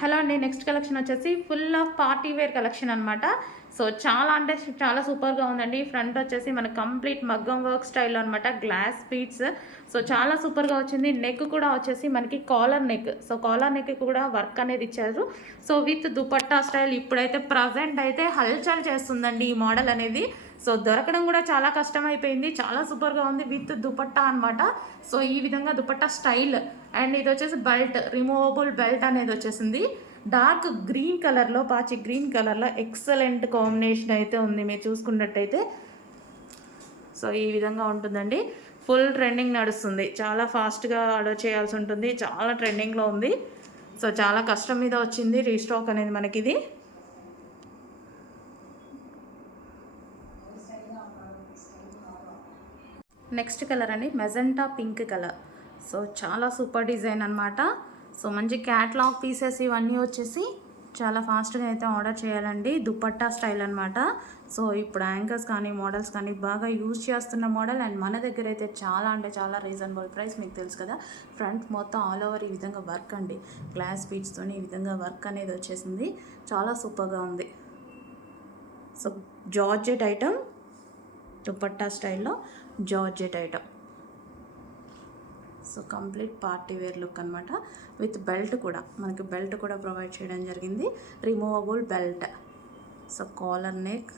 Hello అండి. Next collection వచ్చేసి full of party wear collection అనమాట. సో చాలా అంటే చాలా సూపర్గా ఉందండి. ఫ్రంట్ వచ్చేసి మనకు కంప్లీట్ మగ్గం వర్క్ స్టైల్లో అనమాట, గ్లాస్ బీడ్స్. సో చాలా సూపర్గా వచ్చింది. నెక్ కూడా వచ్చేసి మనకి collar neck. So collar neck కూడా వర్క్ అనేది ఇచ్చారు. సో విత్ దుపట్టా స్టైల్ ఇప్పుడైతే ప్రజెంట్ అయితే హల్చల్ చేస్తుందండి ఈ మోడల్ అనేది. సో దొరకడం కూడా చాలా కష్టమైపోయింది. చాలా సూపర్గా ఉంది విత్ దుపట్టా అనమాట. సో ఈ విధంగా దుపట్టా స్టైల్ అండ్ ఇది వచ్చేసి బెల్ట్, రిమూవబుల్ బెల్ట్ అనేది వచ్చేసింది. డార్క్ గ్రీన్ కలర్లో, పాచి గ్రీన్ కలర్లో ఎక్సలెంట్ కాంబినేషన్ అయితే ఉంది మీరు చూసుకున్నట్టయితే. సో ఈ విధంగా ఉంటుందండి. ఫుల్ ట్రెండింగ్ నడుస్తుంది. చాలా ఫాస్ట్గా ఆర్డర్ చేయాల్సి ఉంటుంది. చాలా ట్రెండింగ్లో ఉంది. సో చాలా కష్టం మీద వచ్చింది రీస్టాక్ అనేది మనకి ఇది. నెక్స్ట్ కలర్ అండి మెజెంటా పింక్ కలర్. సో చాలా సూపర్ డిజైన్ అనమాట. సో మంచి క్యాట్లాగ్ పీసెస్ ఇవన్నీ వచ్చేసి చాలా ఫాస్ట్గా అయితే ఆర్డర్ చేయాలండి. దుపట్టా స్టైల్ అనమాట. సో ఇప్పుడు యాంకర్స్ కానీ మోడల్స్ కానీ బాగా యూజ్ చేస్తున్న మోడల్. అండ్ మన దగ్గర అయితే చాలా అంటే చాలా రీజనబుల్ ప్రైస్, మీకు తెలుసు కదా. ఫ్రంట్ మొత్తం ఆల్ ఓవర్ ఈ విధంగా వర్క్ అండి, గ్లాస్ బీడ్స్తో ఈ విధంగా వర్క్ అనేది వచ్చేసింది. చాలా సూపర్గా ఉంది. సో జార్జెట్ ఐటమ్, దుపట్టా స్టైల్లో georgette item. So complete party wear look అనమాట. విత్ బెల్ట్ కూడా, మనకి బెల్ట్ కూడా ప్రొవైడ్ చేయడం జరిగింది, removable belt. So collar neck,